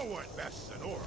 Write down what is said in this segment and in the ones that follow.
No one bests an orc.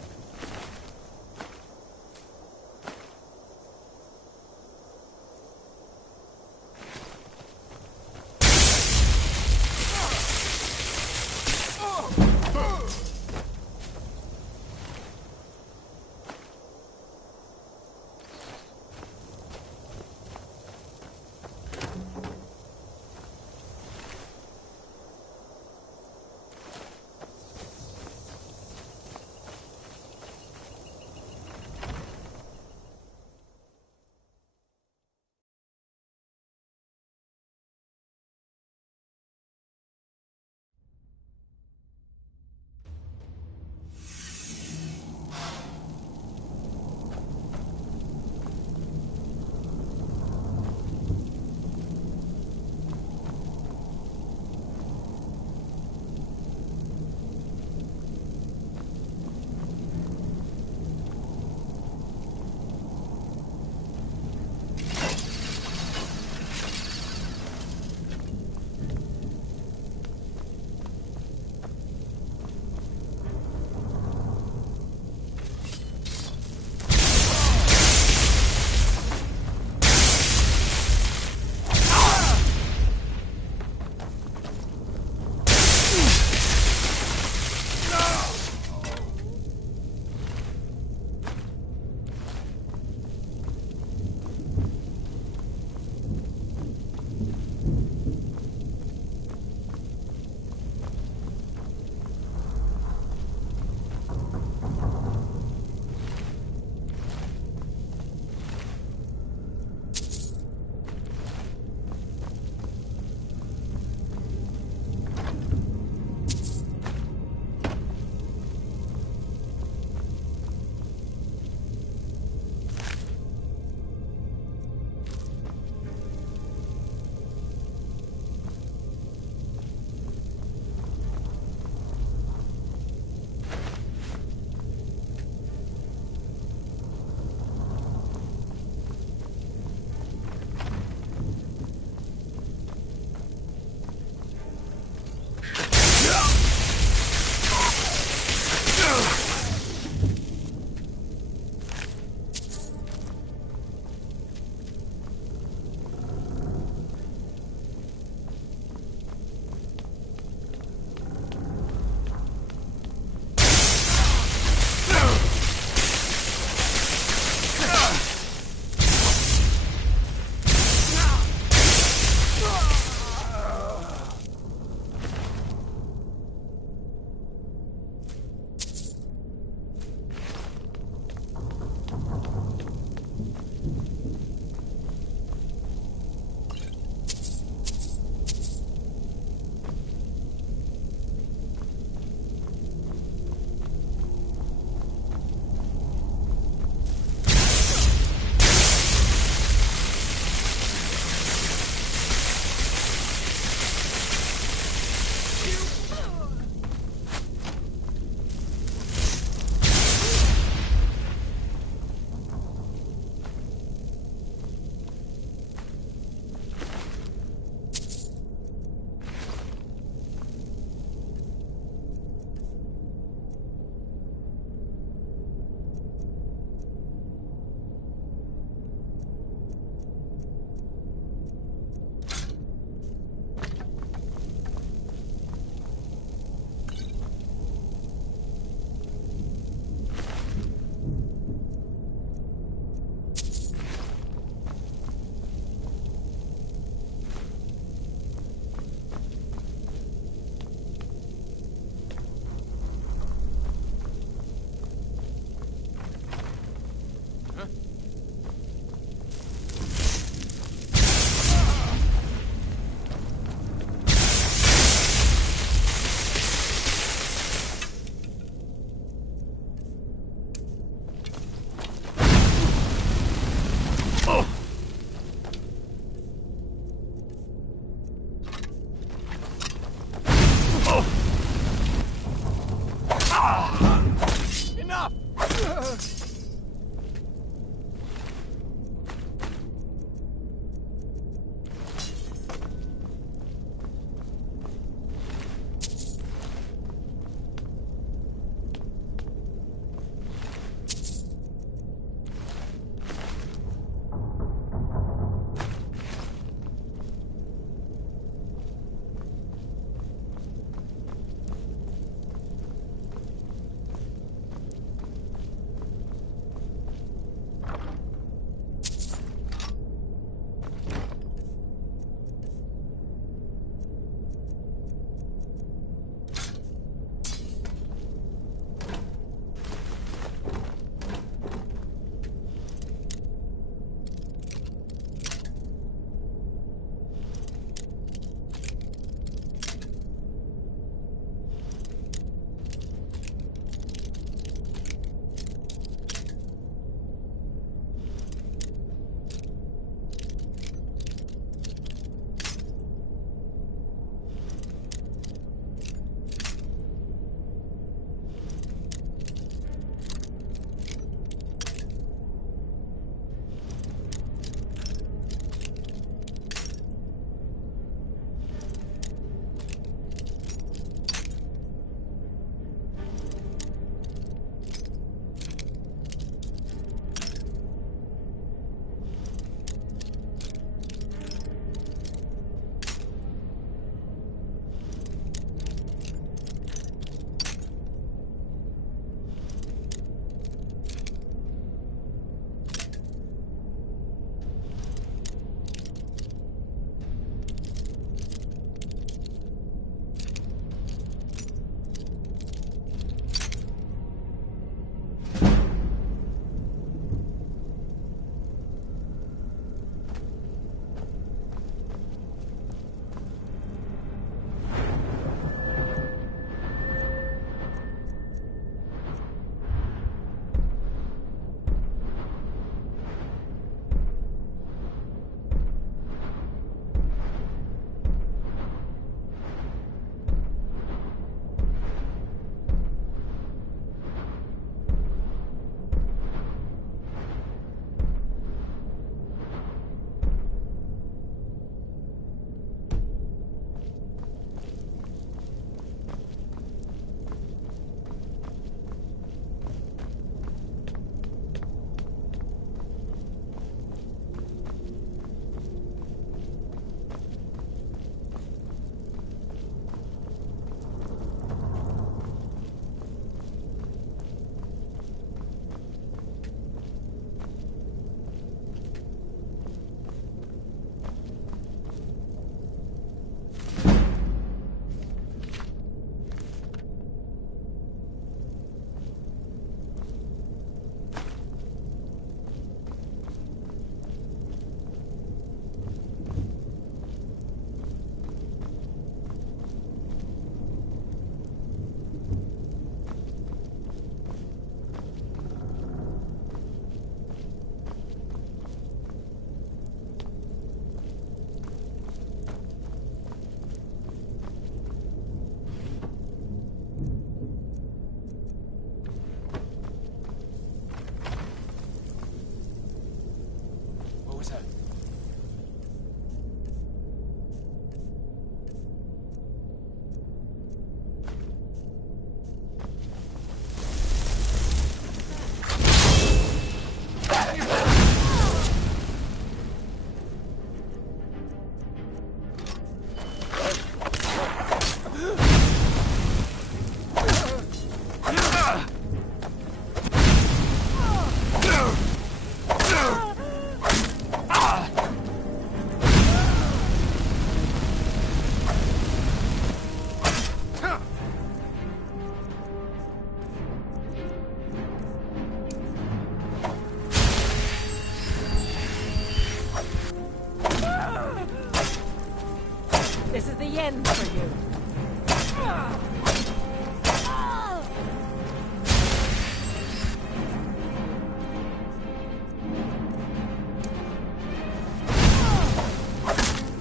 again for you.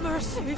Mercy.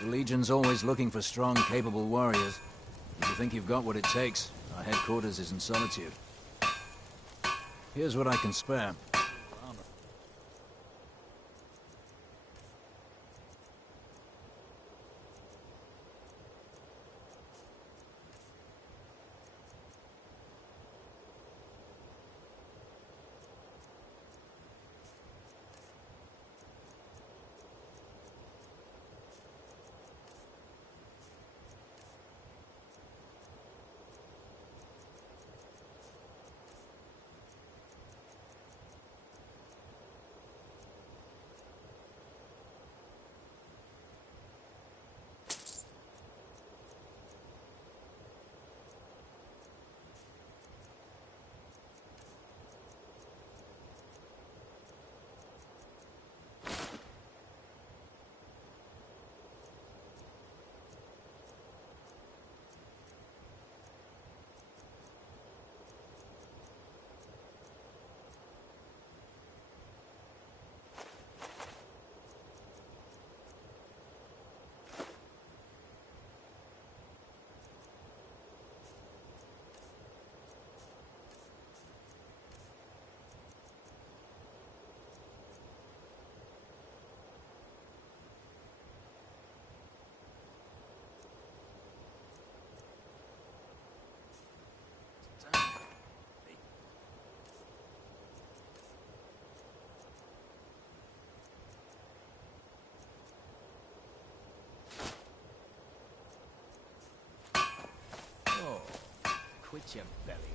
The Legion's always looking for strong, capable warriors. If you think you've got what it takes, our headquarters is in Solitude. Here's what I can spare. Quit your belly.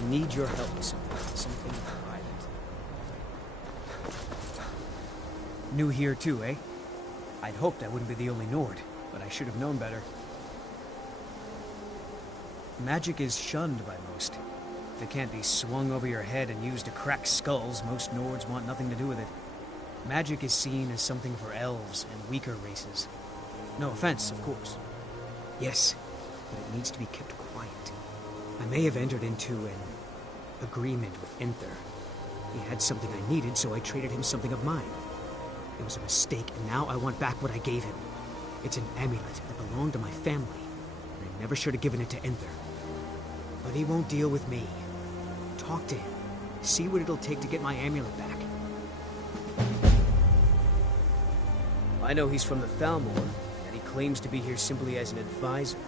I need your help with something private. New here too, eh? I'd hoped I wouldn't be the only Nord, but I should have known better. Magic is shunned by most. If it can't be swung over your head and used to crack skulls, most Nords want nothing to do with it. Magic is seen as something for elves and weaker races. No offense, of course. Yes, but it needs to be kept quiet. I may have entered into an agreement with Enther. He had something I needed, so I traded him something of mine. It was a mistake, and now I want back what I gave him. It's an amulet that belonged to my family, and I never should have given it to Enther. But he won't deal with me. Talk to him. See what it'll take to get my amulet back. I know he's from the Thalmor, and he claims to be here simply as an advisor.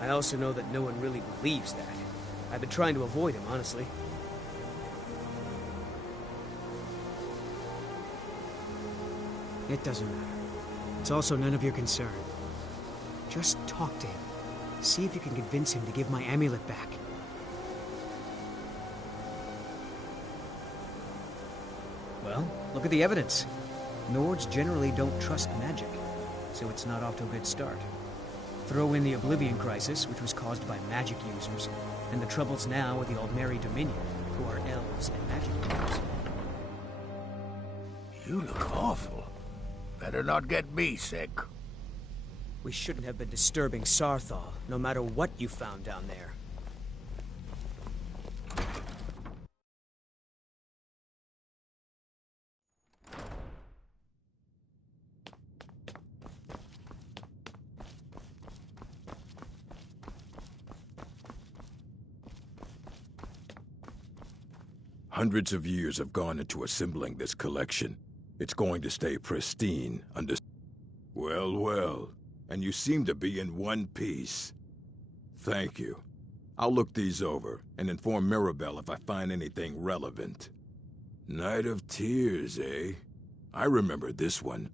I also know that no one really believes that. I've been trying to avoid him, honestly. It doesn't matter. It's also none of your concern. Just talk to him. See if you can convince him to give my amulet back. Well, look at the evidence. Nords generally don't trust magic, so it's not off to a good start. Throw in the Oblivion Crisis, which was caused by magic users, and the troubles now with the Aldmeri Dominion, who are elves and magic users. You look awful. Better not get me sick. We shouldn't have been disturbing Sarthal, no matter what you found down there. Hundreds of years have gone into assembling this collection. It's going to stay pristine, Well, well. And you seem to be in one piece. Thank you. I'll look these over and inform Mirabelle if I find anything relevant. Night of Tears, eh? I remember this one.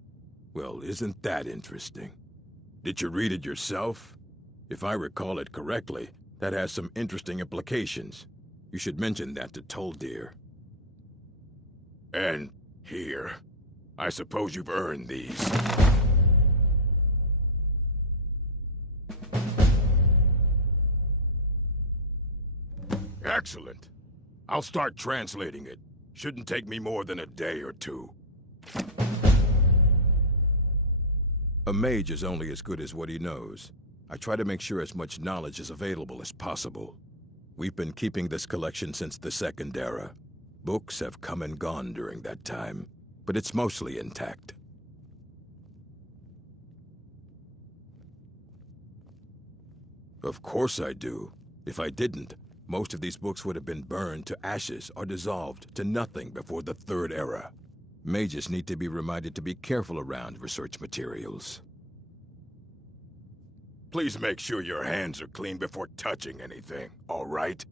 Well, isn't that interesting? Did you read it yourself? If I recall it correctly, that has some interesting implications. You should mention that to Toldir. And here. I suppose you've earned these. Excellent. I'll start translating it. Shouldn't take me more than a day or two. A mage is only as good as what he knows. I try to make sure as much knowledge is available as possible. We've been keeping this collection since the Second Era. Books have come and gone during that time, but it's mostly intact. Of course I do. If I didn't, most of these books would have been burned to ashes or dissolved to nothing before the Third Era. Mages need to be reminded to be careful around research materials. Please make sure your hands are clean before touching anything, all right?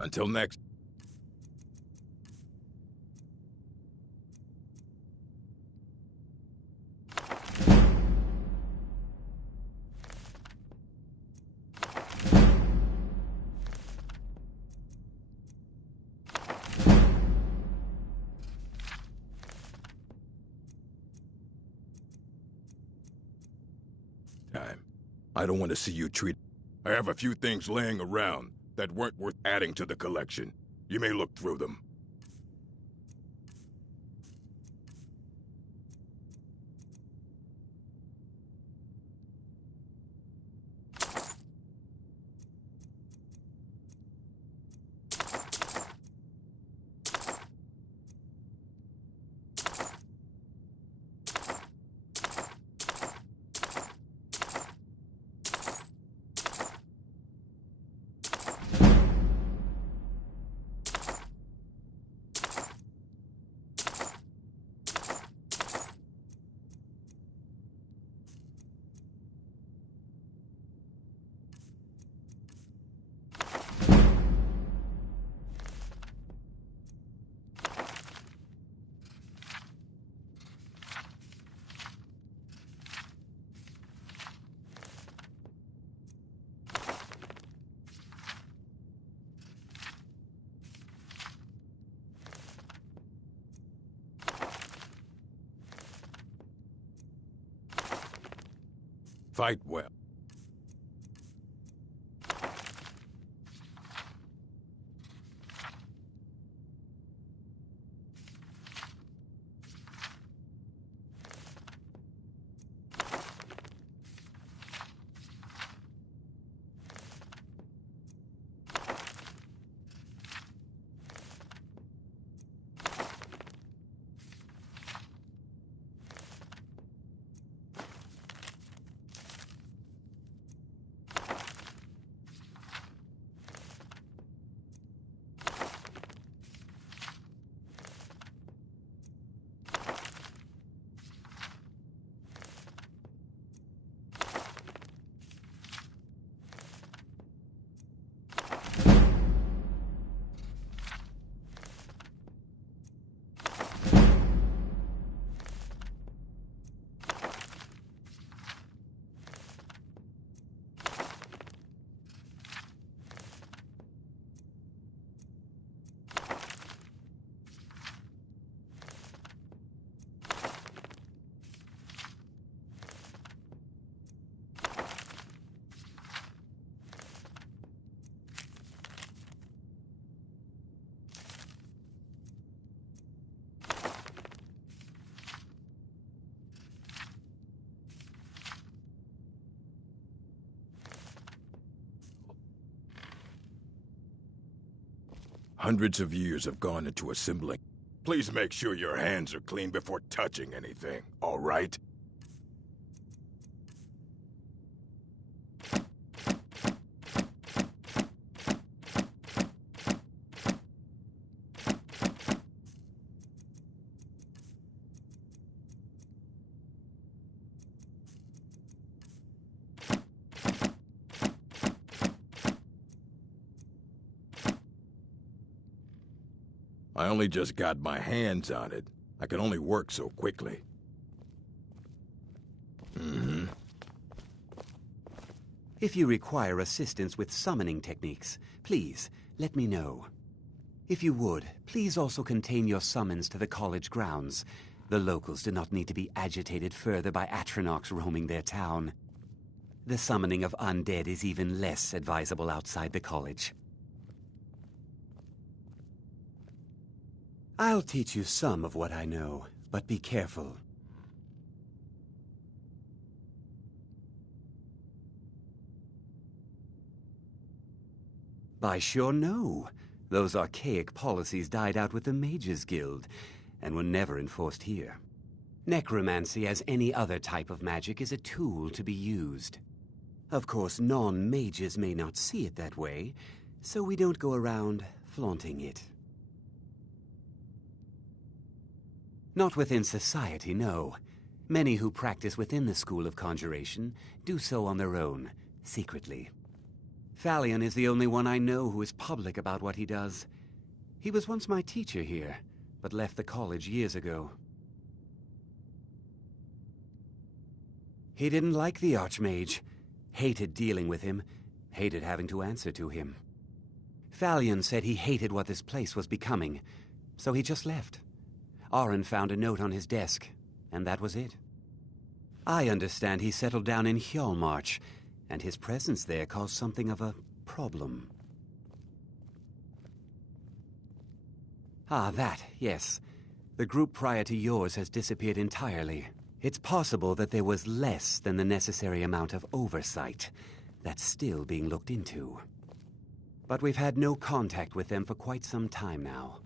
Until next. Time. I don't want to see you treat. I have a few things laying around that weren't worth adding to the collection. You may look through them. Fight well. Hundreds of years have gone into assembling. Please make sure your hands are clean before touching anything, all right? I only just got my hands on it. I can only work so quickly. If you require assistance with summoning techniques, please let me know. If you would, please also contain your summons to the college grounds. The locals do not need to be agitated further by Atronachs roaming their town. The summoning of undead is even less advisable outside the college. I'll teach you some of what I know, but be careful. By sure no. Those archaic policies died out with the Mages Guild, and were never enforced here. Necromancy, as any other type of magic, is a tool to be used. Of course, non-mages may not see it that way, so we don't go around flaunting it. Not within society, no. Many who practice within the School of Conjuration do so on their own, secretly. Falion is the only one I know who is public about what he does. He was once my teacher here, but left the college years ago. He didn't like the Archmage, hated dealing with him, hated having to answer to him. Falion said he hated what this place was becoming, so he just left. Arin found a note on his desk, and that was it. I understand he settled down in Hjalmarch, and his presence there caused something of a problem. Ah, that, yes. The group prior to yours has disappeared entirely. It's possible that there was less than the necessary amount of oversight. That's still being looked into. But we've had no contact with them for quite some time now.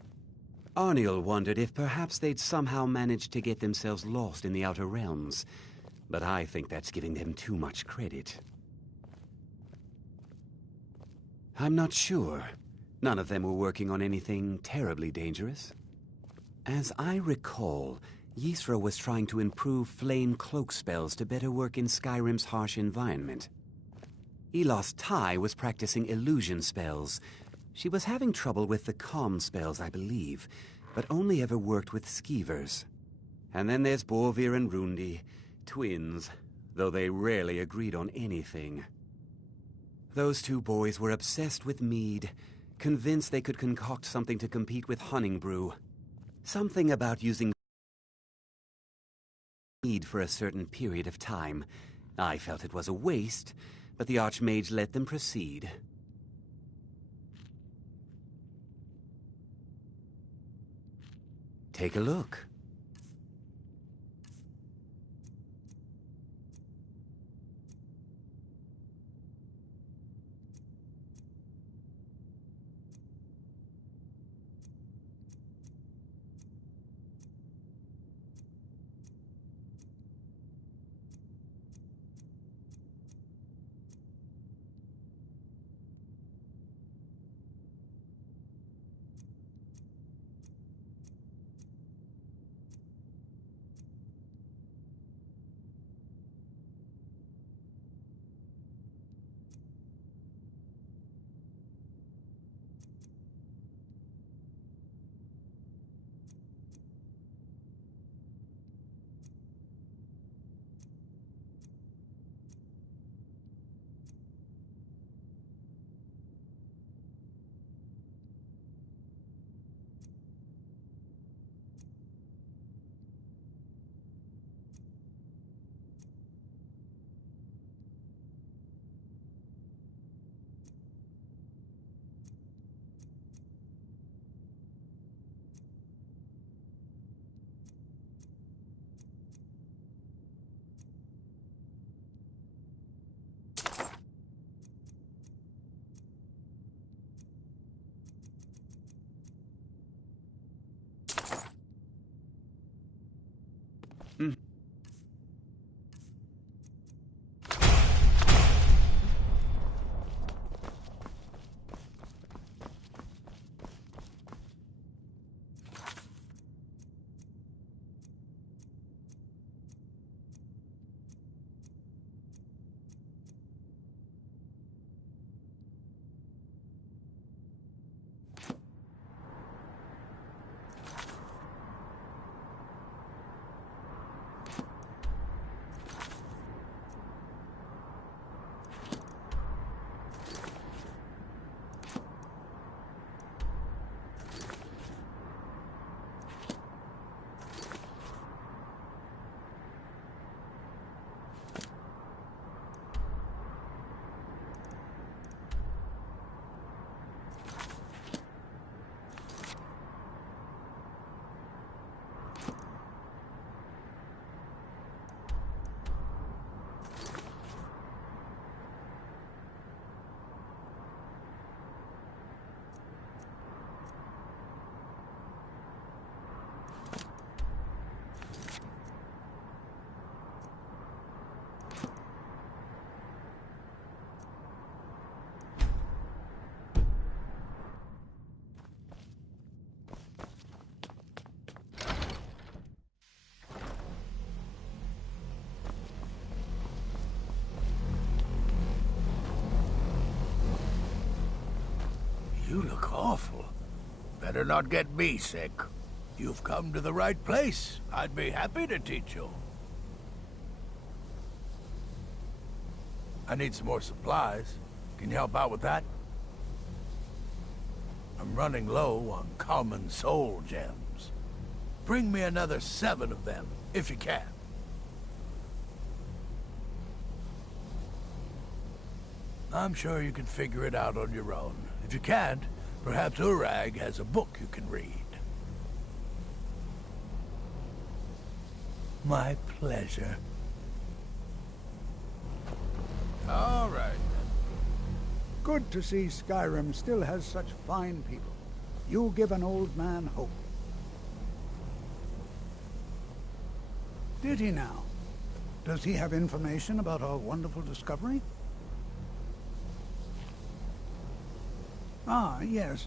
Arniel wondered if perhaps they'd somehow managed to get themselves lost in the Outer Realms, but I think that's giving them too much credit. I'm not sure. None of them were working on anything terribly dangerous. As I recall, Ysra was trying to improve flame cloak spells to better work in Skyrim's harsh environment. Elos Tai was practicing illusion spells. She was having trouble with the calm spells, I believe, but only ever worked with skeevers. And then there's Borvir and Rundi, twins, though they rarely agreed on anything. Those two boys were obsessed with mead, convinced they could concoct something to compete with Honningbrew. Something about using mead for a certain period of time. I felt it was a waste, but the Archmage let them proceed. Take a look. You look awful. Better not get me sick. You've come to the right place. I'd be happy to teach you. I need some more supplies. Can you help out with that? I'm running low on common soul gems. Bring me another 7 of them, if you can. I'm sure you can figure it out on your own. If you can't, perhaps Urag has a book you can read. My pleasure. All right, then. Good to see Skyrim still has such fine people. You give an old man hope. Did he now? Does he have information about our wonderful discovery? Ah, yes.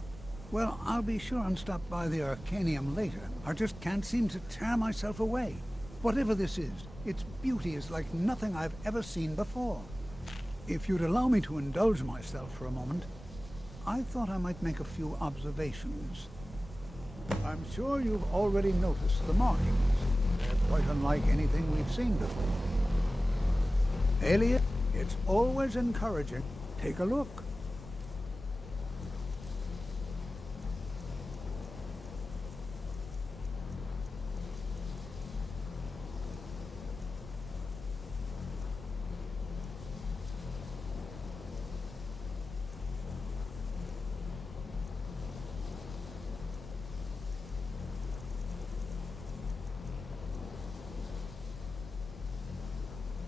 Well, I'll be sure and stop by the Arcanium later. I just can't seem to tear myself away. Whatever this is, its beauty is like nothing I've ever seen before. If you'd allow me to indulge myself for a moment, I thought I might make a few observations. I'm sure you've already noticed the markings. They're quite unlike anything we've seen before. Alien, it's always encouraging. Take a look.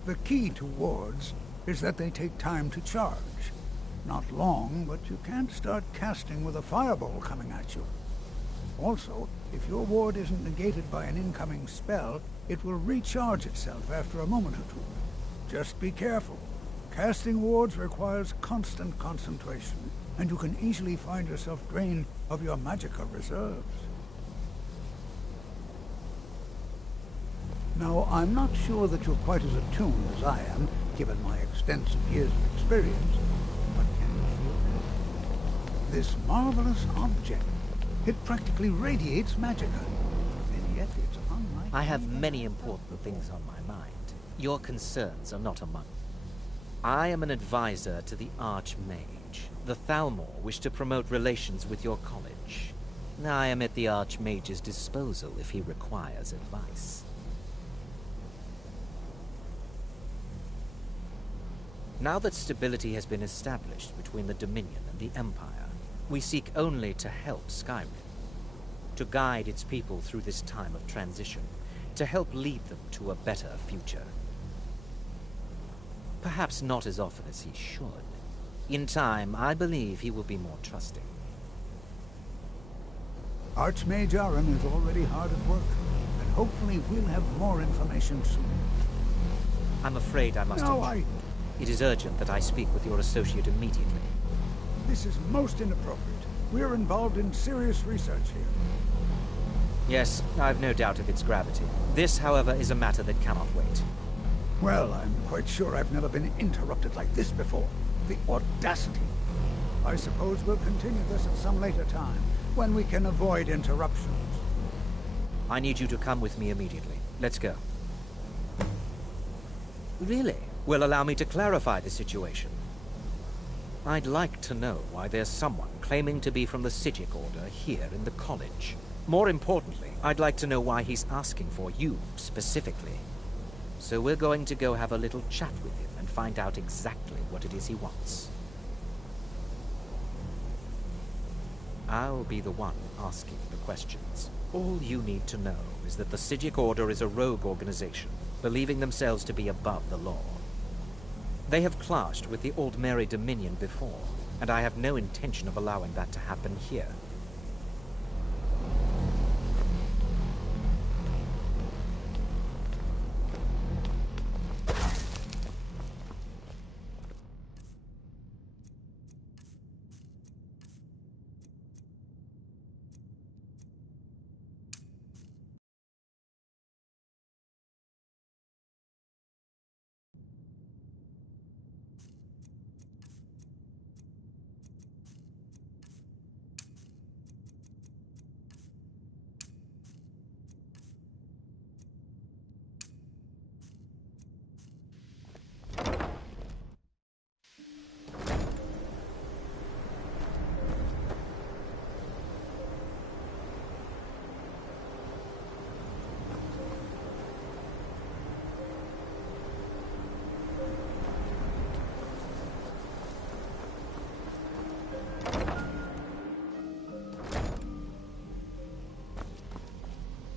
The key to wards is that they take time to charge. Not long, but you can't start casting with a fireball coming at you. Also, if your ward isn't negated by an incoming spell, it will recharge itself after a moment or two. Just be careful. Casting wards requires constant concentration, and you can easily find yourself drained of your magical reserves. Now, I'm not sure that you're quite as attuned as I am, given my extensive years of experience, but can you feel that? This marvelous object, it practically radiates magicka, and yet it's unlike... I have many important things on my mind. Your concerns are not among them. I am an advisor to the Archmage. The Thalmor wish to promote relations with your college. I am at the Archmage's disposal if he requires advice. Now that stability has been established between the Dominion and the Empire, we seek only to help Skyrim, to guide its people through this time of transition, to help lead them to a better future. Perhaps not as often as he should. In time, I believe he will be more trusting. Archmage Aaron is already hard at work, and hopefully we'll have more information soon. I'm afraid I must... No, It is urgent that I speak with your associate immediately. This is most inappropriate. We're involved in serious research here. Yes, I've no doubt of its gravity. This, however, is a matter that cannot wait. Well, I'm quite sure I've never been interrupted like this before. The audacity. I suppose we'll continue this at some later time, when we can avoid interruptions. I need you to come with me immediately. Let's go. Really? Well, allow me to clarify the situation. I'd like to know why there's someone claiming to be from the Psijic Order here in the college. More importantly, I'd like to know why he's asking for you, specifically. So we're going to go have a little chat with him and find out exactly what it is he wants. I'll be the one asking the questions. All you need to know is that the Psijic Order is a rogue organization, believing themselves to be above the law. They have clashed with the Old Mary Dominion before, and I have no intention of allowing that to happen here.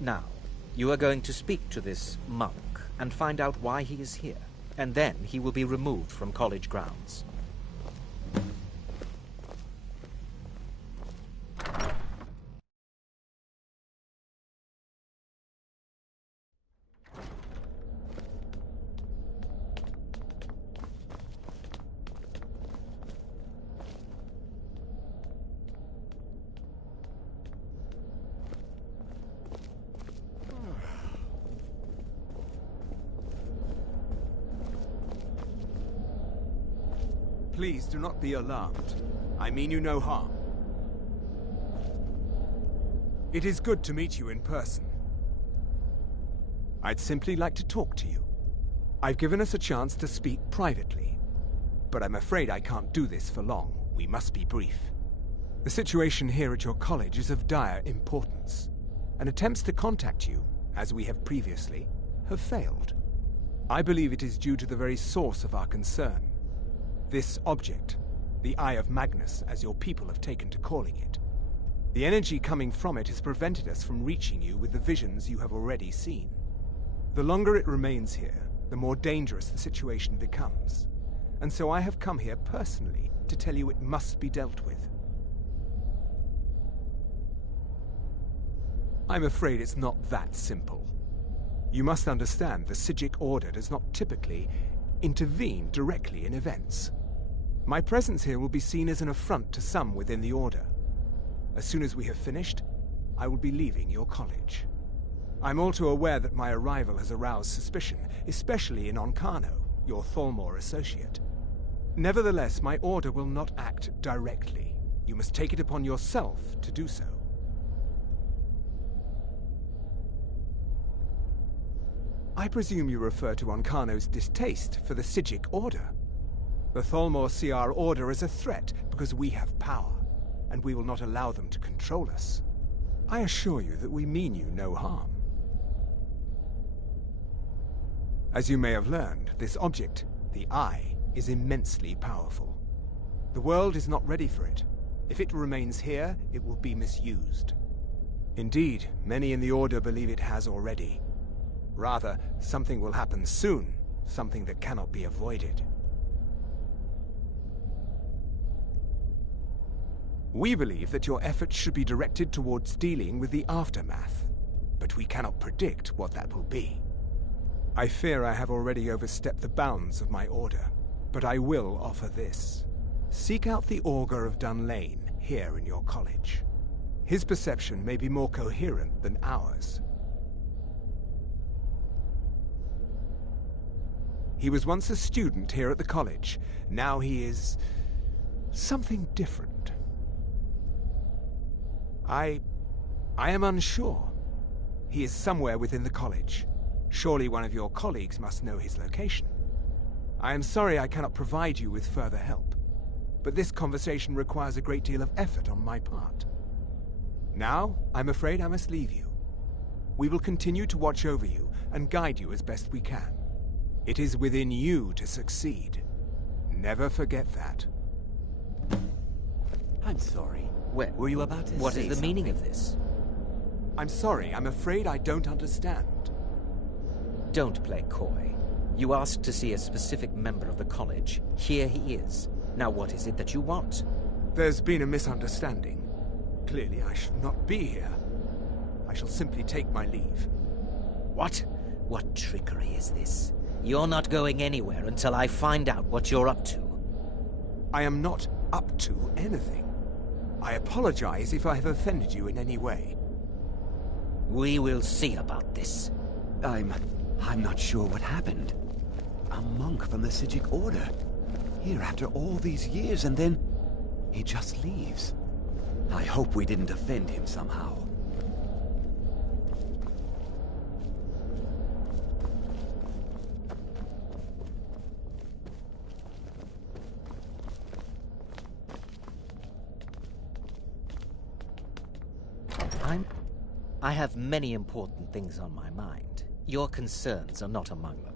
Now, you are going to speak to this monk and find out why he is here, and then he will be removed from college grounds. Please do not be alarmed. I mean you no harm. It is good to meet you in person. I'd simply like to talk to you. I've given us a chance to speak privately, but I'm afraid I can't do this for long. We must be brief. The situation here at your college is of dire importance, and attempts to contact you, as we have previously, have failed. I believe it is due to the very source of our concern. This object, the Eye of Magnus, as your people have taken to calling it. The energy coming from it has prevented us from reaching you with the visions you have already seen. The longer it remains here, the more dangerous the situation becomes. And so I have come here personally to tell you it must be dealt with. I'm afraid it's not that simple. You must understand the Psijic Order does not typically intervene directly in events. My presence here will be seen as an affront to some within the Order. As soon as we have finished, I will be leaving your college. I'm all too aware that my arrival has aroused suspicion, especially in Oncano, your Thalmor associate. Nevertheless, my Order will not act directly. You must take it upon yourself to do so. I presume you refer to Oncano's distaste for the Psijic Order. The Thalmor see our Order as a threat because we have power, and we will not allow them to control us. I assure you that we mean you no harm. As you may have learned, this object, the Eye, is immensely powerful. The world is not ready for it. If it remains here, it will be misused. Indeed, many in the Order believe it has already. Rather, something will happen soon, something that cannot be avoided. We believe that your efforts should be directed towards dealing with the aftermath, but we cannot predict what that will be. I fear I have already overstepped the bounds of my Order, but I will offer this. Seek out the Augur of Dunlane here in your college. His perception may be more coherent than ours. He was once a student here at the college. Now he is something different. I am unsure. He is somewhere within the college. Surely one of your colleagues must know his location. I am sorry I cannot provide you with further help, but this conversation requires a great deal of effort on my part. Now, I'm afraid I must leave you. We will continue to watch over you and guide you as best we can. It is within you to succeed. Never forget that. I'm sorry. Were you about to What say is the meaning something? of this? I'm sorry, I'm afraid I don't understand. Don't play coy. You asked to see a specific member of the college. Here he is. Now what is it that you want? There's been a misunderstanding. Clearly I should not be here. I shall simply take my leave. What? What trickery is this? You're not going anywhere until I find out what you're up to. I am not up to anything. I apologize if I have offended you in any way. We will see about this. I'm not sure what happened. A monk from the Psijic Order. Here after all these years, and then he just leaves. I hope we didn't offend him somehow. I have many important things on my mind. Your concerns are not among them.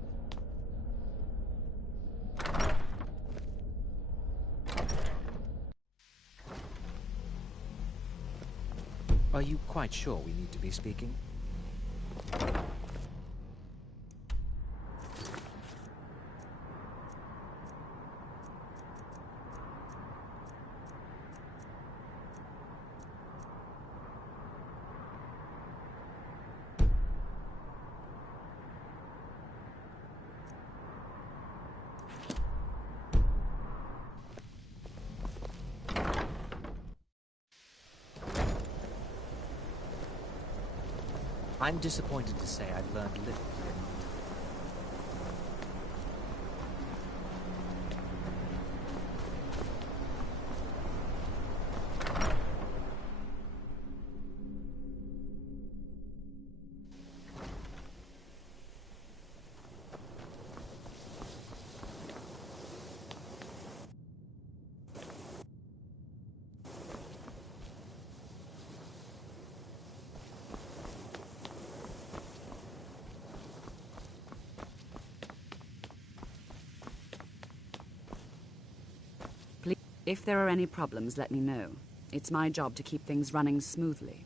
Are you quite sure we need to be speaking? I'm disappointed to say I've learned little here. If there are any problems, let me know. It's my job to keep things running smoothly.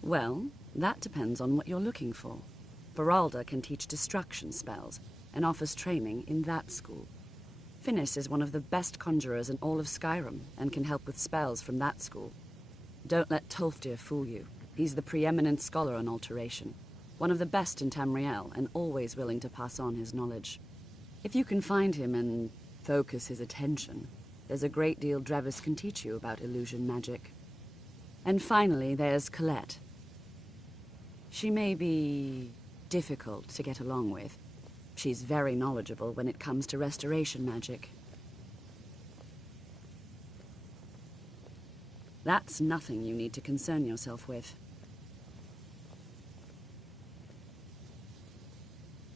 Well, that depends on what you're looking for. Feralda can teach distraction spells, and offers training in that school. Finis is one of the best conjurers in all of Skyrim and can help with spells from that school. Don't let Tolfdir fool you. He's the preeminent scholar on alteration, one of the best in Tamriel, and always willing to pass on his knowledge. If you can find him and focus his attention, there's a great deal Drevis can teach you about illusion magic. And finally, there's Colette. She may be difficult to get along with. She's very knowledgeable when it comes to restoration magic. That's nothing you need to concern yourself with.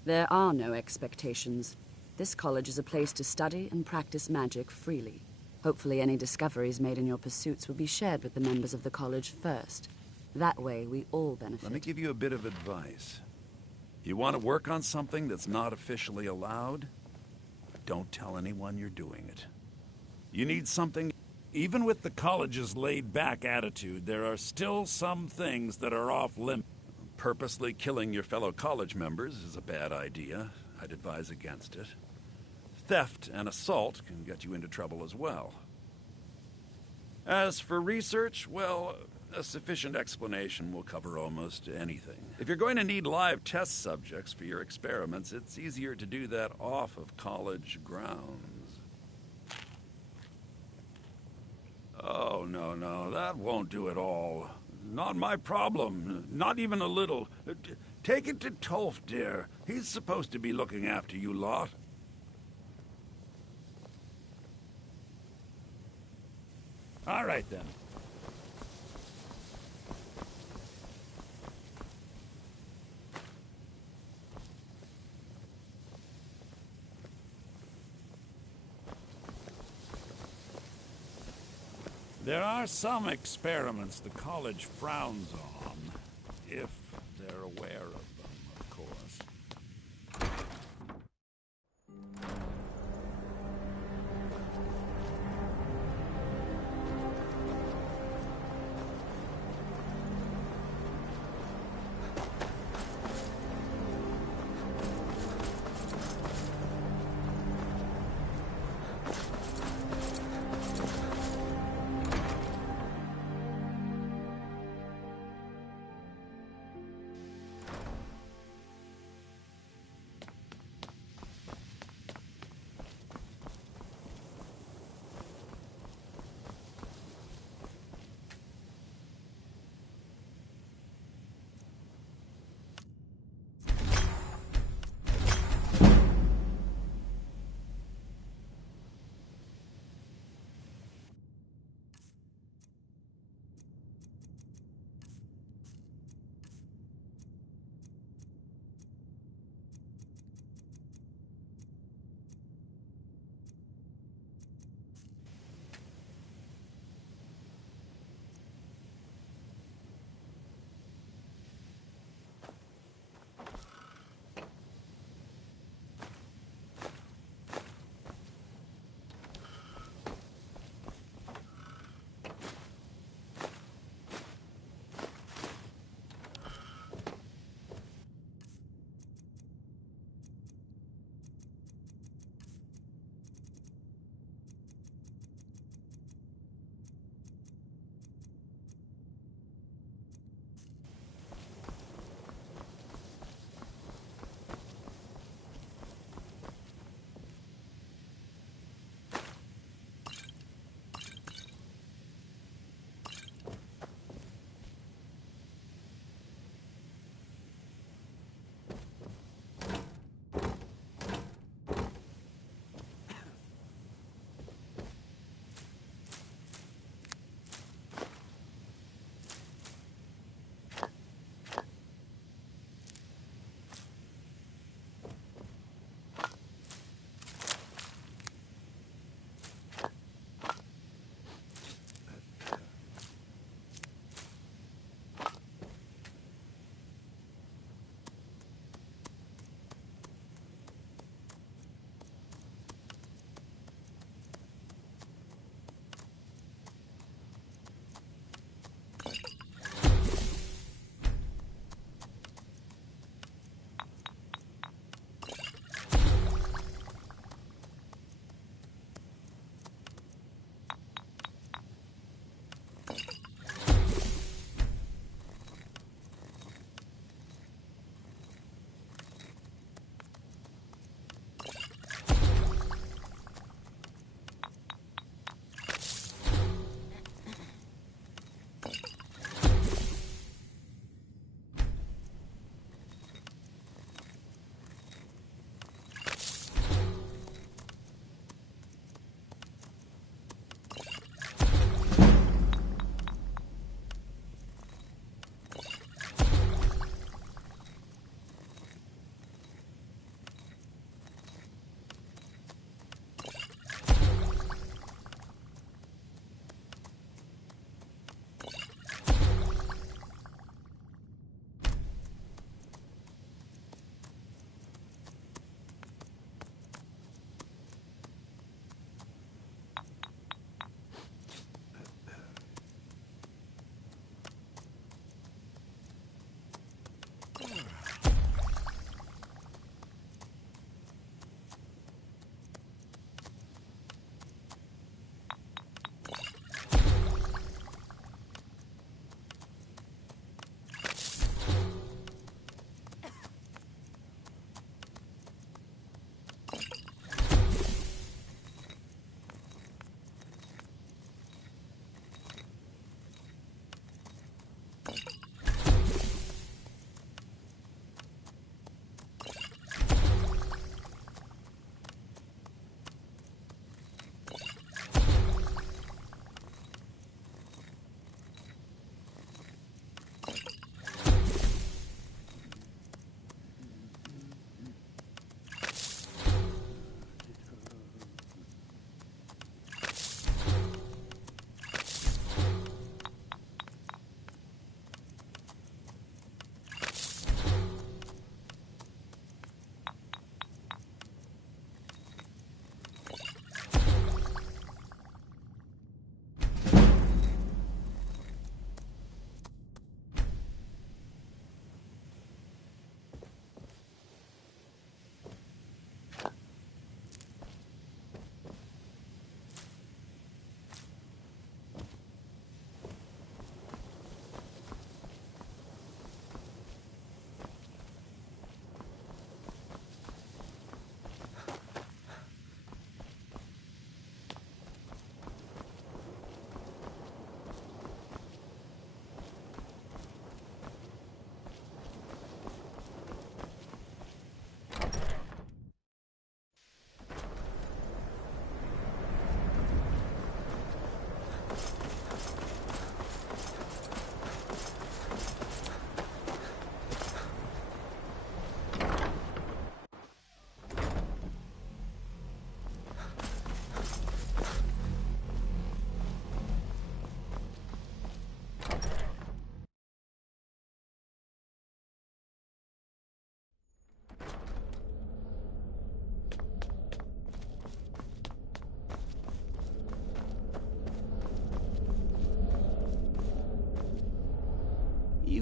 There are no expectations. This college is a place to study and practice magic freely. Hopefully any discoveries made in your pursuits will be shared with the members of the college first. That way, we all benefit. Let me give you a bit of advice. You want to work on something that's not officially allowed? Don't tell anyone you're doing it. You need something... Even with the college's laid-back attitude, there are still some things that are off-limits. Purposely killing your fellow college members is a bad idea. I'd advise against it. Theft and assault can get you into trouble as well. As for research, well, a sufficient explanation will cover almost anything. If you're going to need live test subjects for your experiments, it's easier to do that off of college grounds. Oh, no, that won't do at all. Not my problem, not even a little. Take it to Tolfdir. He's supposed to be looking after you lot. All right, then. There are some experiments the college frowns on, if they're aware of them, of course.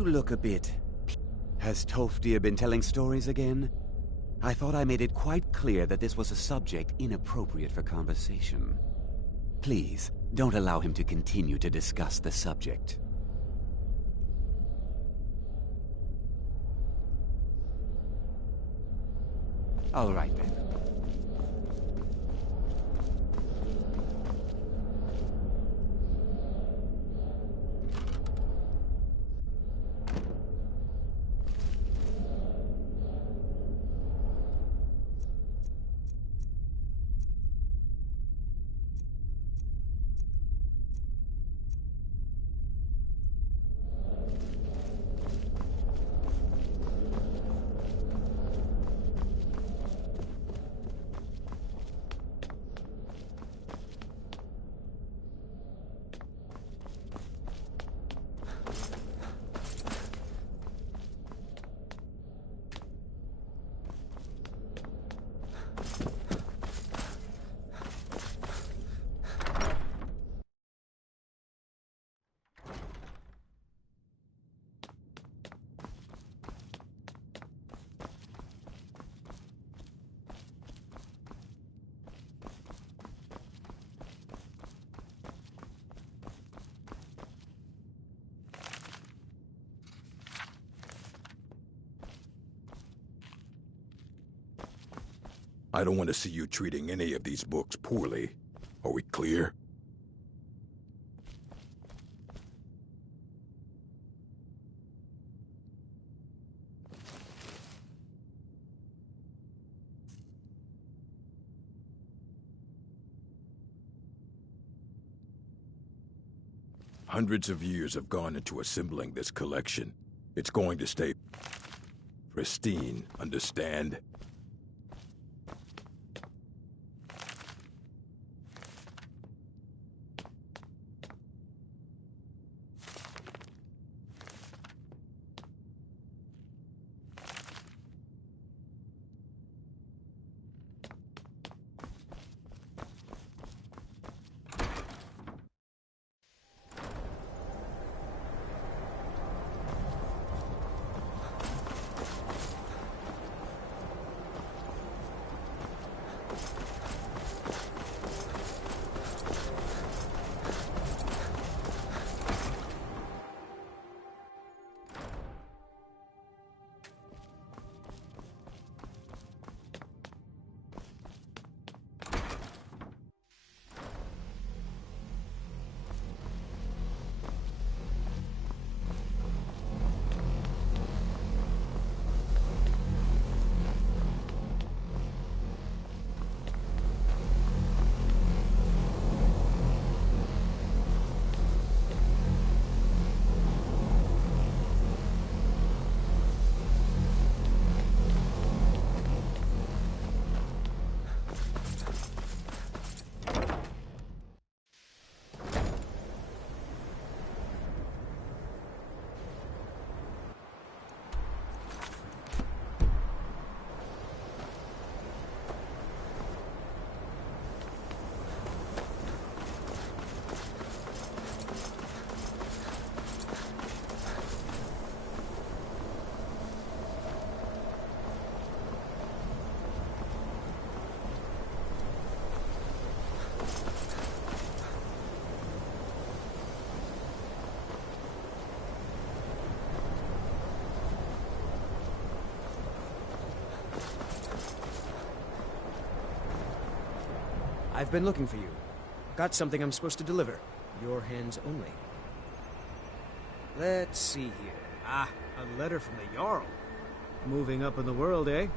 look a bit... Has Tolfdir been telling stories again? I thought I made it quite clear that this was a subject inappropriate for conversation. Please, don't allow him to continue to discuss the subject. All right, then. I don't want to see you treating any of these books poorly. Are we clear? Hundreds of years have gone into assembling this collection. It's going to stay pristine, understand? I've been looking for you. Got something I'm supposed to deliver. Your hands only. Let's see here. Ah, a letter from the Jarl. Moving up in the world, eh?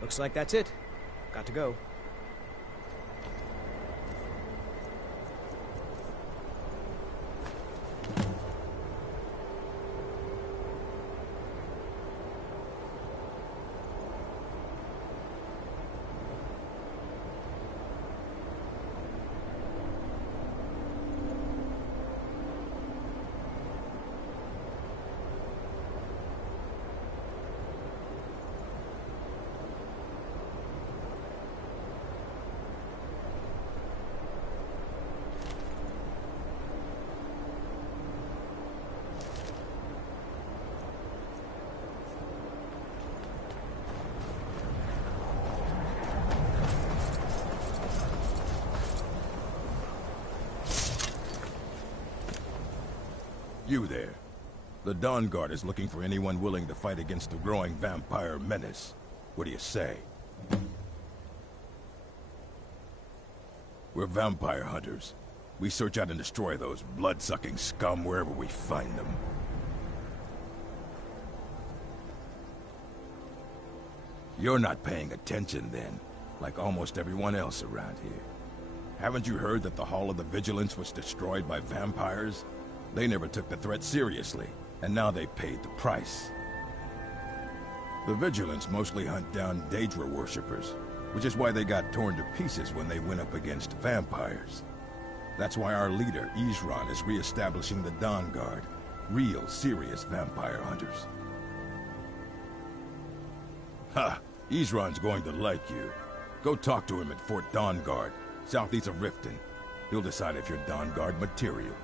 Looks like that's it. Got to go. You there. The Dawn Guard is looking for anyone willing to fight against the growing vampire menace. What do you say? We're vampire hunters. We search out and destroy those blood-sucking scum wherever we find them. You're not paying attention then, like almost everyone else around here. Haven't you heard that the Hall of the Vigilance was destroyed by vampires? They never took the threat seriously, and now they paid the price. The Vigilance mostly hunt down Daedra worshippers, which is why they got torn to pieces when they went up against vampires. That's why our leader, Isran, is re-establishing the Dawn Guard. Real, serious vampire hunters. Ha! Isran's going to like you. Go talk to him at Fort Dawn Guard, southeast of Riften. He'll decide if you're Dawn Guard material.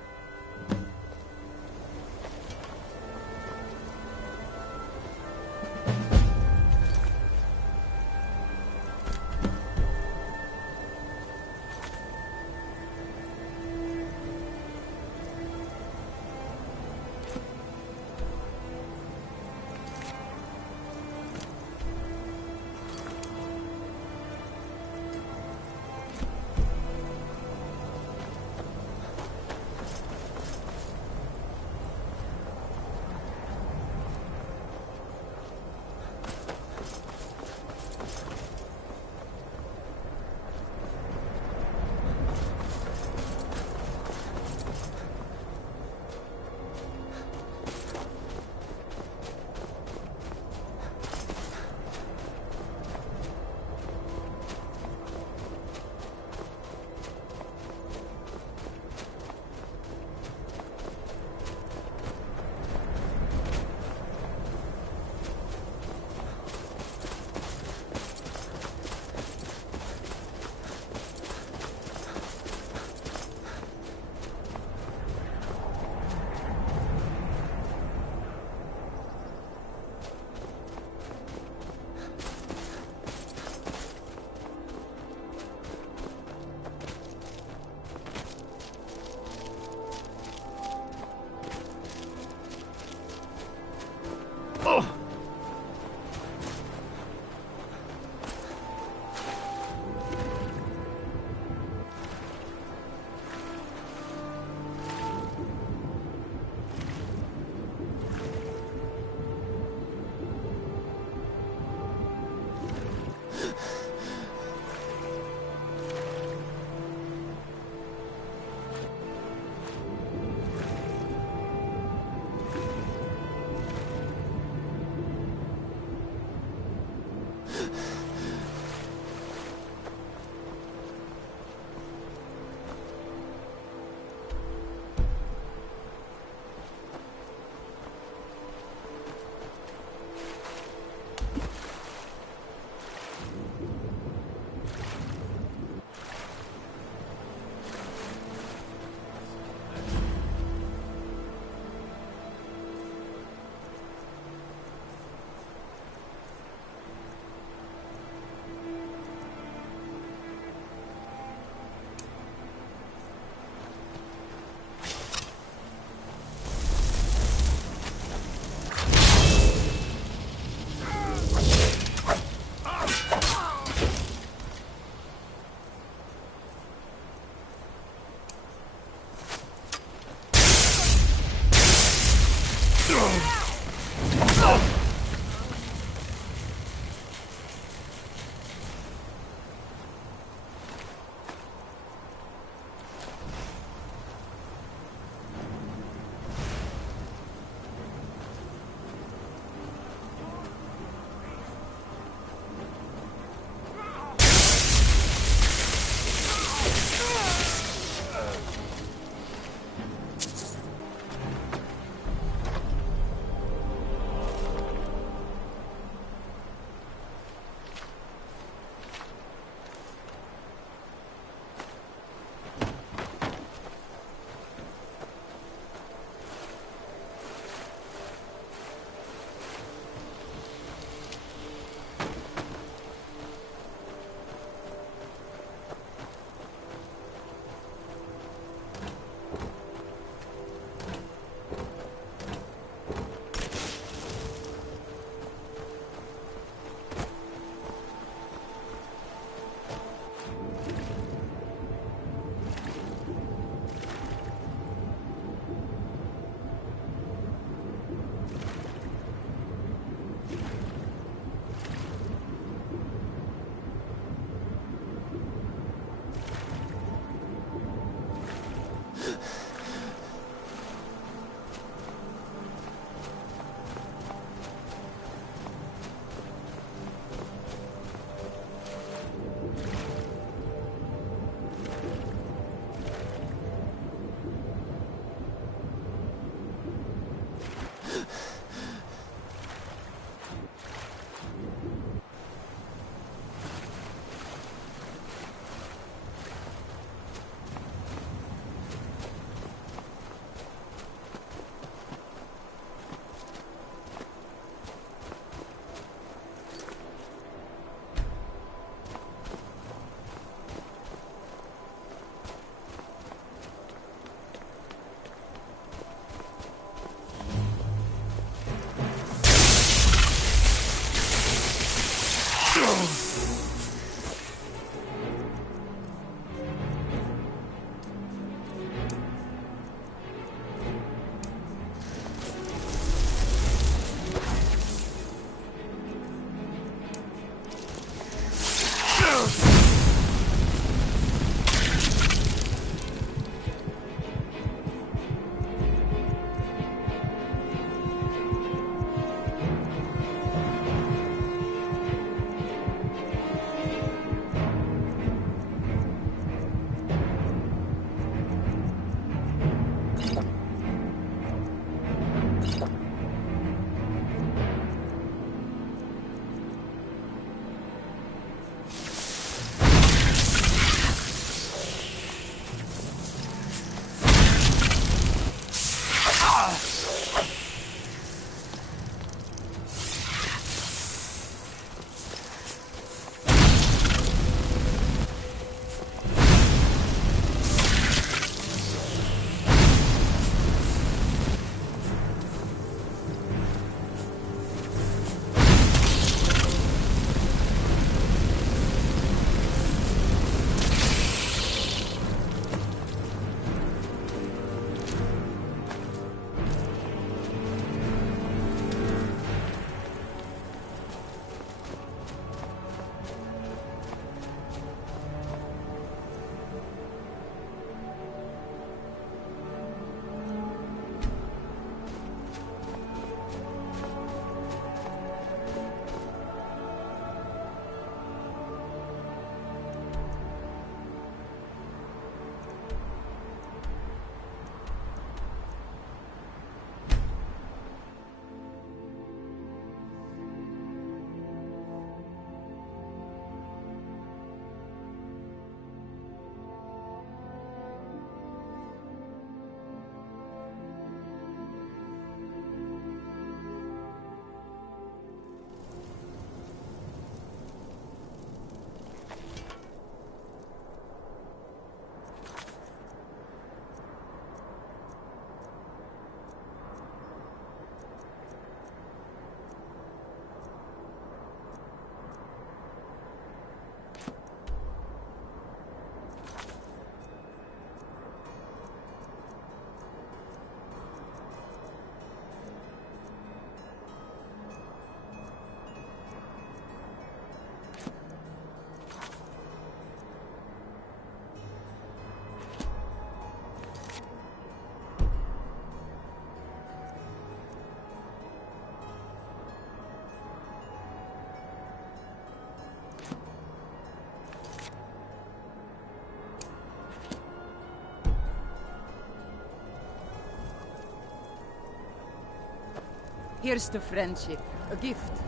Here's to friendship. A gift.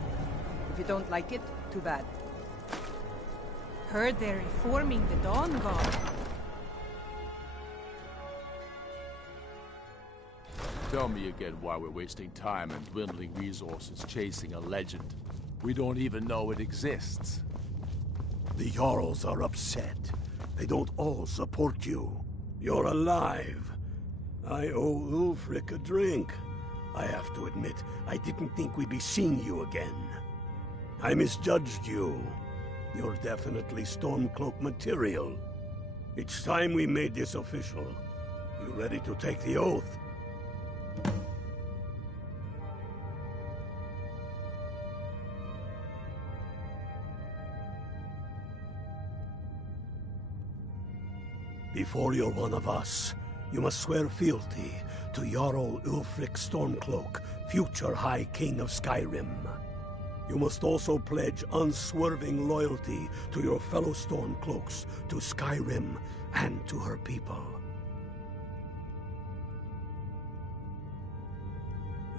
If you don't like it, too bad. Heard they're reforming the Dawn Guard. Tell me again why we're wasting time and dwindling resources chasing a legend. We don't even know it exists. The Jarls are upset. They don't all support you. You're alive. I owe Ulfric a drink. I have to admit, I didn't think we'd be seeing you again. I misjudged you. You're definitely Stormcloak material. It's time we made this official. You ready to take the oath? Before you're one of us, you must swear fealty to Jarl Ulfric Stormcloak, future High King of Skyrim. You must also pledge unswerving loyalty to your fellow Stormcloaks, to Skyrim, and to her people.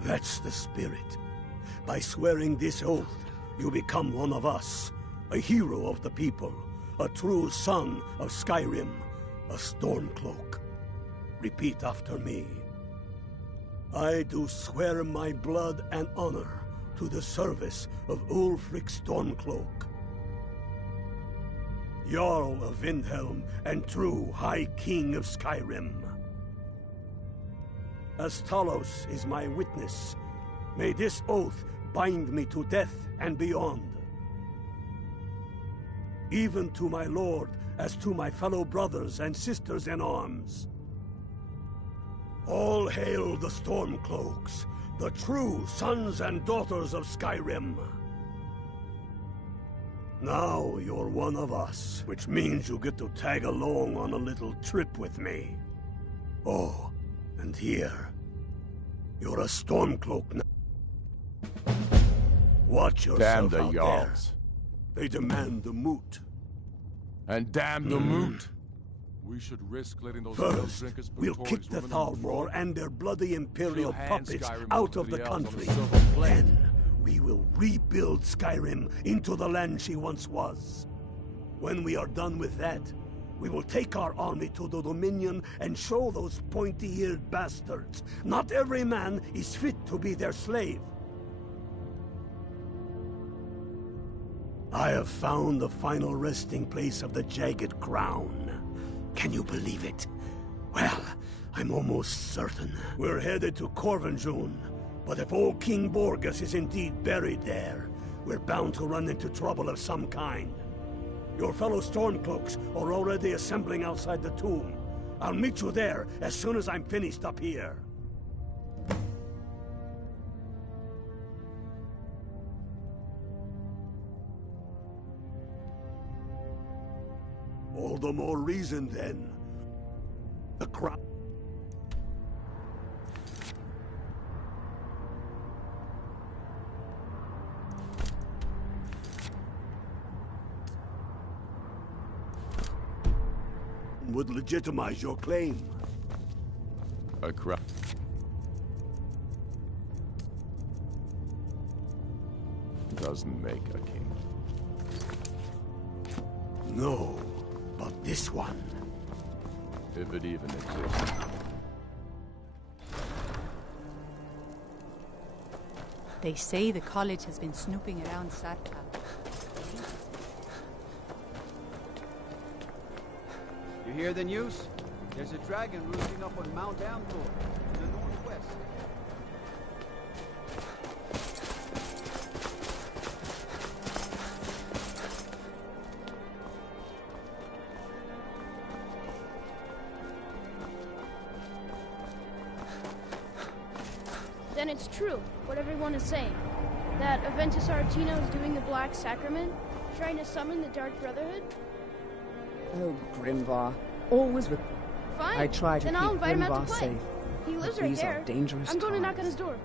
That's the spirit. By swearing this oath, you become one of us, a hero of the people, a true son of Skyrim, a Stormcloak. Repeat after me. I do swear my blood and honor to the service of Ulfric Stormcloak, Jarl of Windhelm and true High King of Skyrim. As Talos is my witness, may this oath bind me to death and beyond. Even to my lord, as to my fellow brothers and sisters in arms. All hail the Stormcloaks, the true sons and daughters of Skyrim. Now you're one of us, which means you get to tag along on a little trip with me. Oh, and here, you're a Stormcloak now. Watch yourself. Damn the out Jarls. there. They demand the moot. And damn the moot. We should risk letting those First, drinkers we'll kick the Thalmor and their bloody Imperial puppets Skyrim out over of the the elves on country. the silver plate. Then, we will rebuild Skyrim into the land she once was. When we are done with that, we will take our army to the Dominion and show those pointy-eared bastards not every man is fit to be their slave. I have found the final resting place of the Jagged Crown. Can you believe it? Well, I'm almost certain. We're headed to Corvinjun, but if old King Borgus is indeed buried there, we're bound to run into trouble of some kind. Your fellow Stormcloaks are already assembling outside the tomb. I'll meet you there as soon as I'm finished up here. All the more reason, then. The crown. Would legitimize your claim. A crown. Doesn't make a king. No. But this one... If it even exists. They say the college has been snooping around Sarka. You hear the news? There's a dragon roosting up on Mount Amthor, to the northwest. Then it's true, what everyone is saying. That Aventus Aretino is doing the Black Sacrament, trying to summon the Dark Brotherhood? Oh, Grimvar. Always with... Fine, I try to then keep I'll invite him out Grimvar to play. safe. He lives But right these there. are dangerous I'm going to knock on times. his door.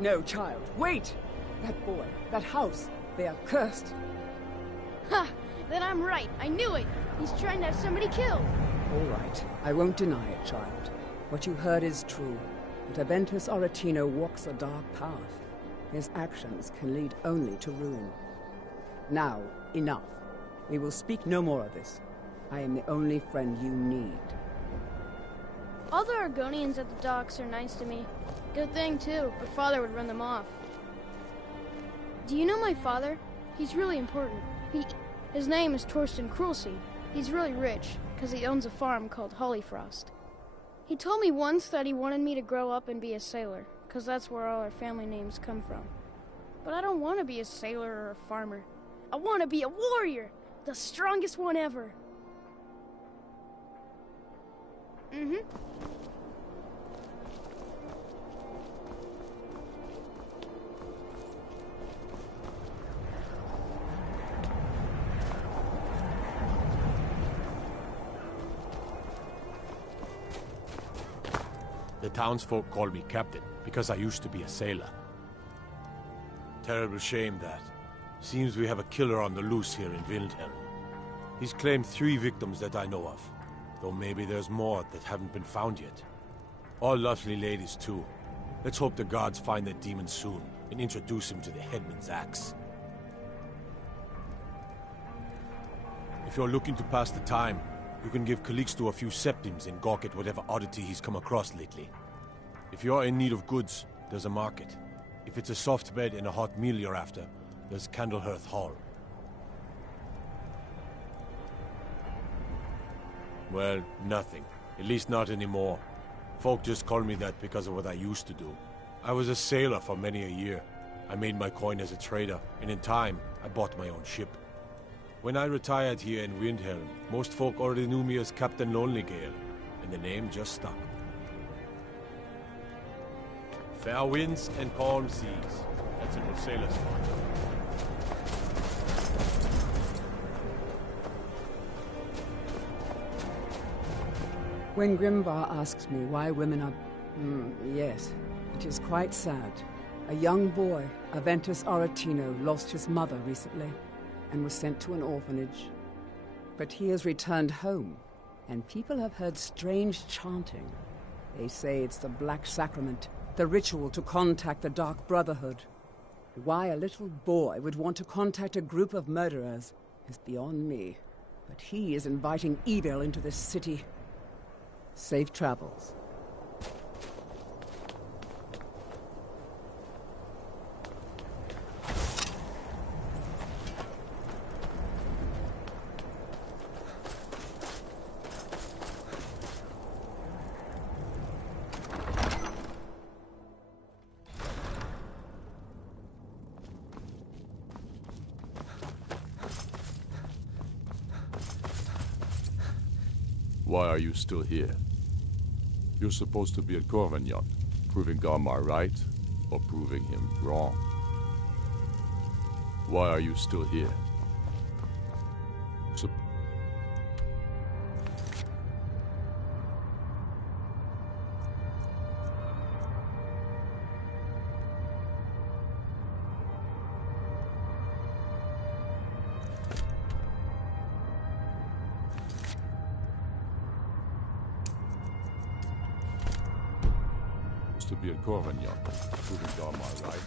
No, child. Wait! That boy, that house, they are cursed. Ha! Then I'm right. I knew it. He's trying to have somebody killed. All right. I won't deny it, child. What you heard is true. But Aventus Aretino walks a dark path. His actions can lead only to ruin. Now, enough. We will speak no more of this. I am the only friend you need. All the Argonians at the docks are nice to me. Good thing, too, or father would run them off. Do you know my father? He's really important. His name is Torsten Krulseed. He's really rich, because he owns a farm called Hollyfrost. He told me once that he wanted me to grow up and be a sailor, because that's where all our family names come from. But I don't want to be a sailor or a farmer. I want to be a warrior! The strongest one ever! The townsfolk call me captain because I used to be a sailor. Terrible shame that. Seems we have a killer on the loose here in Windhelm. He's claimed 3 victims that I know of, though maybe there's more that haven't been found yet. All lovely ladies too. Let's hope the gods find that demon soon and introduce him to the headman's axe. If you're looking to pass the time, you can give Calixto a few septims and gawk at whatever oddity he's come across lately. If you're in need of goods, there's a market. If it's a soft bed and a hot meal you're after, there's Candlehearth Hall. Well, nothing. At least not anymore. Folk just call me that because of what I used to do. I was a sailor for many a year. I made my coin as a trader, and in time, I bought my own ship. When I retired here in Windhelm, most folk already knew me as Captain Lonelygale, and the name just stuck. Fair winds and calm seas. That's a good sailor's word. When Grimvar asks me why women are... yes, it is quite sad. A young boy, Aventus Aretino, lost his mother recently and was sent to an orphanage. But he has returned home, and people have heard strange chanting. They say it's the Black Sacrament, the ritual to contact the Dark Brotherhood. Why a little boy would want to contact a group of murderers is beyond me. But he is inviting evil into this city. Safe travels. Why are you still here? You're supposed to be at Corvignon, proving Garmar right, or proving him wrong. Why are you still here? To be at Corvignon, proving Garmar right.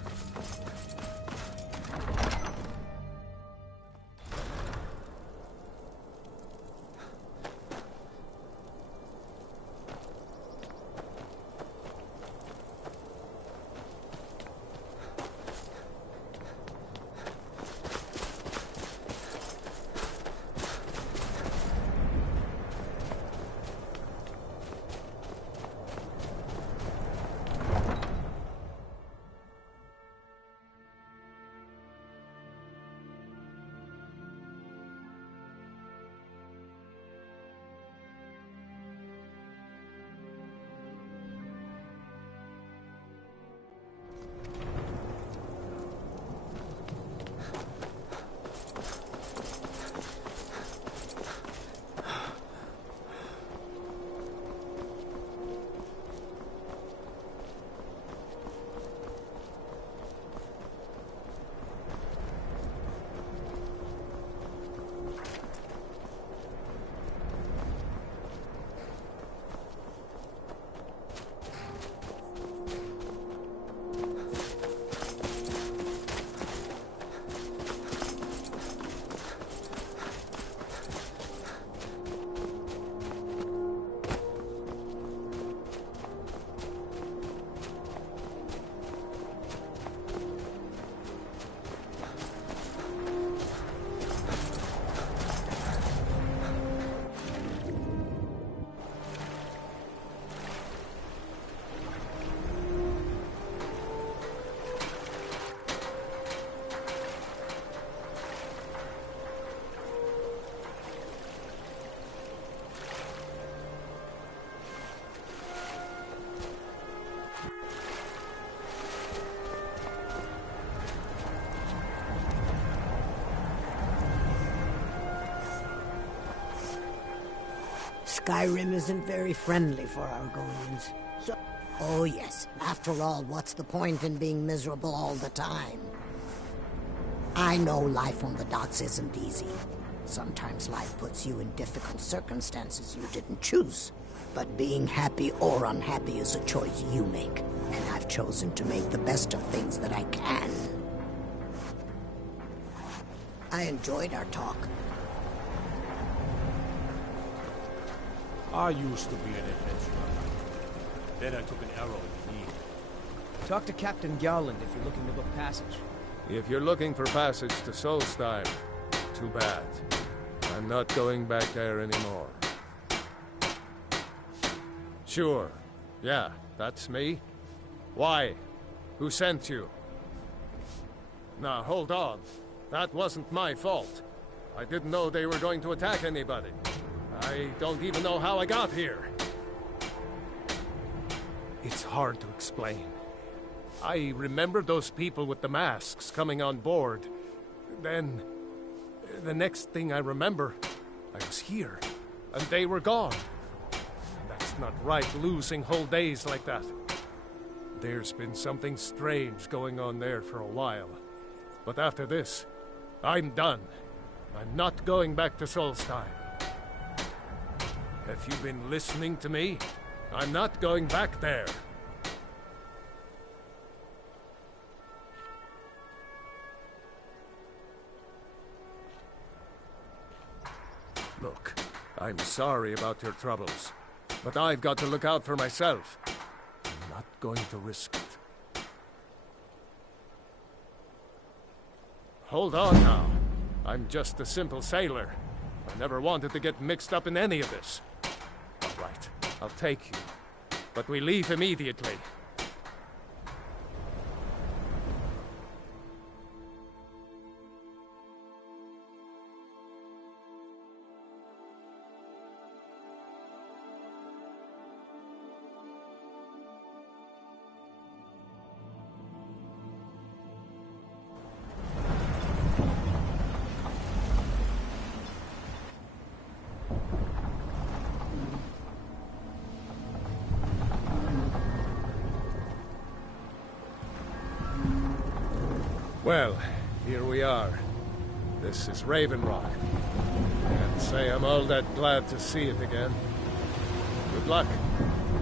Skyrim isn't very friendly for Argonians. So, oh yes, after all, what's the point in being miserable all the time? I know life on the docks isn't easy. Sometimes life puts you in difficult circumstances you didn't choose. But being happy or unhappy is a choice you make. And I've chosen to make the best of things that I can. I enjoyed our talk. I used to be an adventurer. Then I took an arrow in the knee. Talk to Captain Gowland if you're looking to book passage. If you're looking for passage to Solstheim, too bad. I'm not going back there anymore. Sure. Yeah, that's me. Why? Who sent you? Now, hold on. That wasn't my fault. I didn't know they were going to attack anybody. I don't even know how I got here. It's hard to explain. I remember those people with the masks coming on board. Then, the next thing I remember, I was here, and they were gone. That's not right, losing whole days like that. There's been something strange going on there for a while. But after this, I'm done. I'm not going back to Solstheim. Have you been listening to me? I'm not going back there. Look, I'm sorry about your troubles, but I've got to look out for myself. I'm not going to risk it. Hold on now. I'm just a simple sailor. I never wanted to get mixed up in any of this. All right, I'll take you. But we leave immediately. Well, here we are. This is Raven Rock. Can't say I'm all that glad to see it again. Good luck.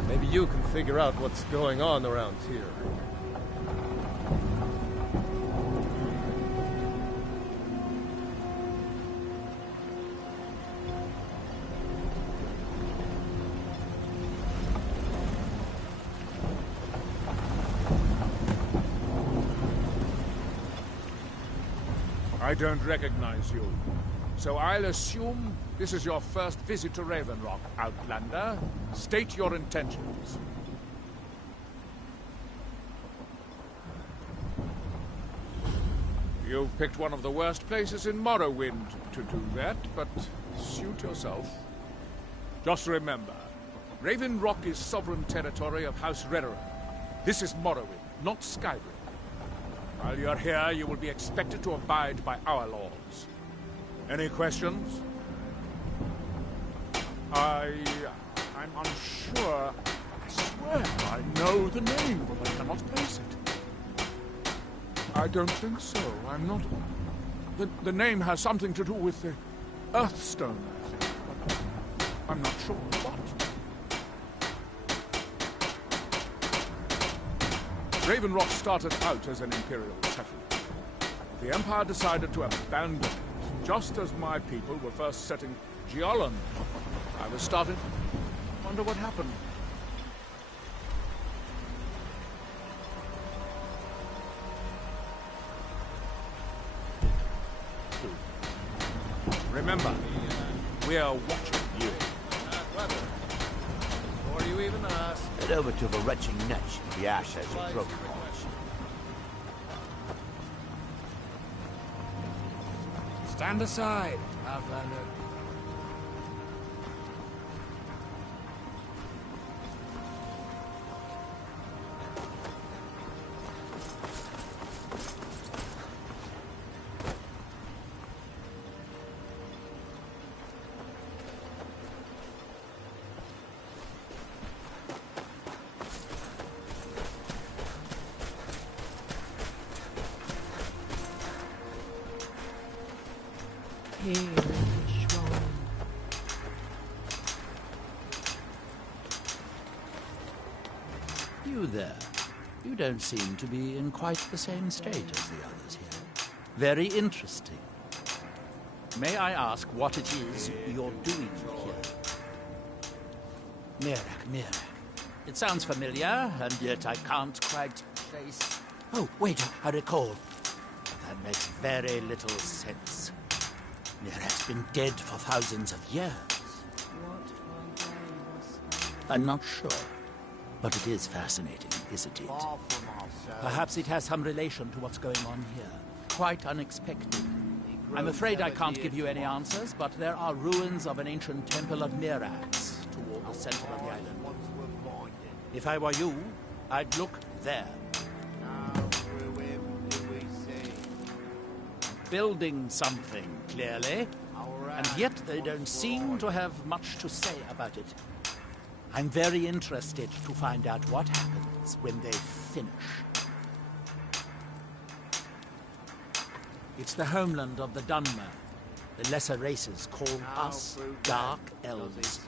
Maybe you can figure out what's going on around here. I don't recognize you. So I'll assume this is your first visit to Raven Rock, Outlander. State your intentions. You've picked one of the worst places in Morrowind to do that, but suit yourself. Just remember, Raven Rock is sovereign territory of House Redoran. This is Morrowind, not Skyrim. While you're here, you will be expected to abide by our laws. Any questions? I'm unsure. I swear I know the name, but I cannot place it. I don't think so. I'm not... The name has something to do with the Earthstone, I think. But I'm not sure what. Raven Rock started out as an Imperial settlement. The Empire decided to abandon it, just as my people were first setting Geolan. I was starting to wonder what happened. Remember, we are watching you. Before you even ask, head over to the retching niche in the ash as you broke. Stand aside, Outlander. here in the shrine. You there. You don't seem to be in quite the same state as the others here. Very interesting. May I ask what it is you're doing here? Mirak. It sounds familiar, and yet I can't quite place... Oh, wait, I recall. That makes very little sense. Mirak's been dead for thousands of years. I'm not sure. But it is fascinating, isn't it? Perhaps it has some relation to what's going on here. Quite unexpected. I'm afraid I can't give you any answers, but there are ruins of an ancient temple of Mirax toward the center of the island. If I were you, I'd look there. Building something, clearly. And yet they don't seem to have much to say about it. I'm very interested to find out what happens when they finish. It's the homeland of the Dunmer. The lesser races call us Dark Elves.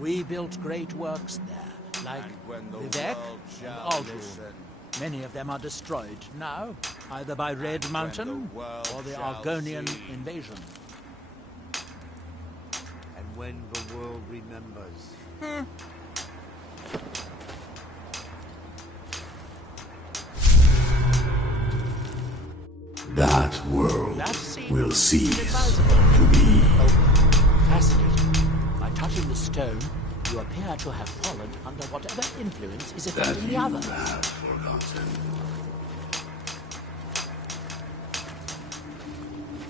We built great works there, like Vivek and Aldrun. Many of them are destroyed now, either by Red Mountain or the Argonian invasion. And when the world remembers... That world will cease to be. Fascinating. By touching the stone, you appear to have fallen under whatever influence is affecting the others. Have forgotten.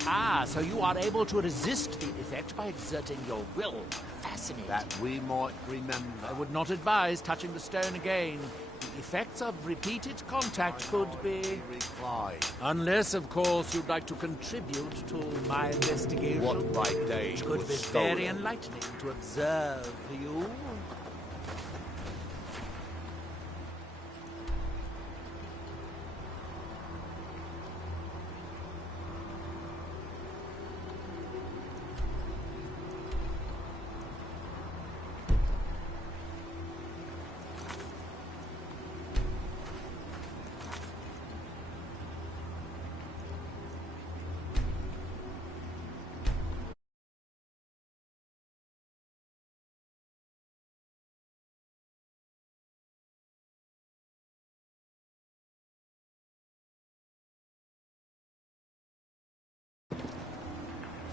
Ah, so you are able to resist the effect by exerting your will. Fascinating. That we might remember. I would not advise touching the stone again. The effects of repeated contact could be... Unless, of course, you'd like to contribute to my investigation. What by day Which could be very enlightening to observe you.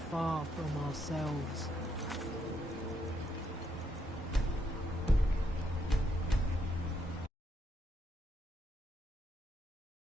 Far from ourselves.